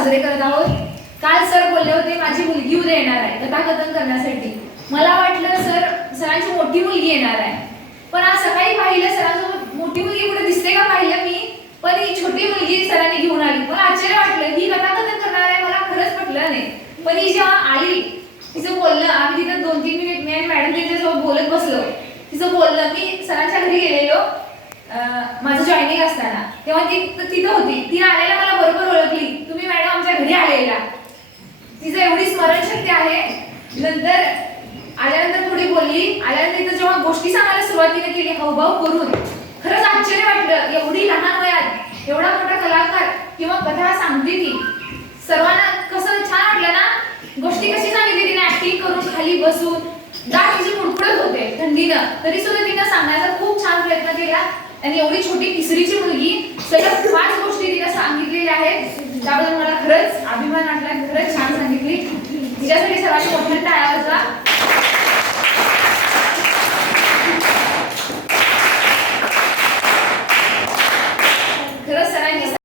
साजरे करत आहोत. काल सर बोलले होते माझी मुलगी उद्या येणार आहे कथाकथन करण्यासाठी. मला वाटलं सरांची मोठी मुलगी येणार आहे, पण आज सकाळी पाहिलं सरांसोबत मोठी मुलगी कुठे दिसते का पाहिलं मी, पण ही छोटी मुलगी सरांनी घेऊन आली. मला आश्चर्य वाटलं ही कथाकथन करणार आहे, मला खरंच पटलं नाही. पण ही जेव्हा आली तिचं बोललं, आम्ही तिथं 2-3 मिनिट मी आणि मॅडम त्यांच्यासोबत बोलत बसलो. तिचं बोललं, मी सरांच्या घरी गेलेलो माझं जॉईनिंग असताना, तेव्हा ती तिथं होती. ती आलेला मला बरोबर ओळखली, तुम्ही मॅडम आमच्या घरी आलेला. तिचं एवढी स्मरणशक्ती आहे. नंतर आल्यानंतर थोडी बोलली, आल्यानंतर तिथं जेव्हा गोष्टी सांगायला सुरुवातीने केली हावभाव करून, खरंच आश्चर्य वाटलं. एवढी लहान वयात एवढा मोठा कलाकार किंवा कथा सांगते ती, सर्वांना कसं छान वाटलं ना. गोष्टी कशी सांगितली तिने ऍक्टिंग करून, खाली बसून, दाट तिची कुडकुडत होते थंडीनं, तरी सुद्धा तिने सांगण्याचा खूप छान प्रयत्न केला. आणि एवढी छोटी तिसरीची मुलगी सलग 5 गोष्टी तिने सांगितलेल्या आहेत, त्याबद्दल मला खरंच अभिमान वाटला, खरंच छान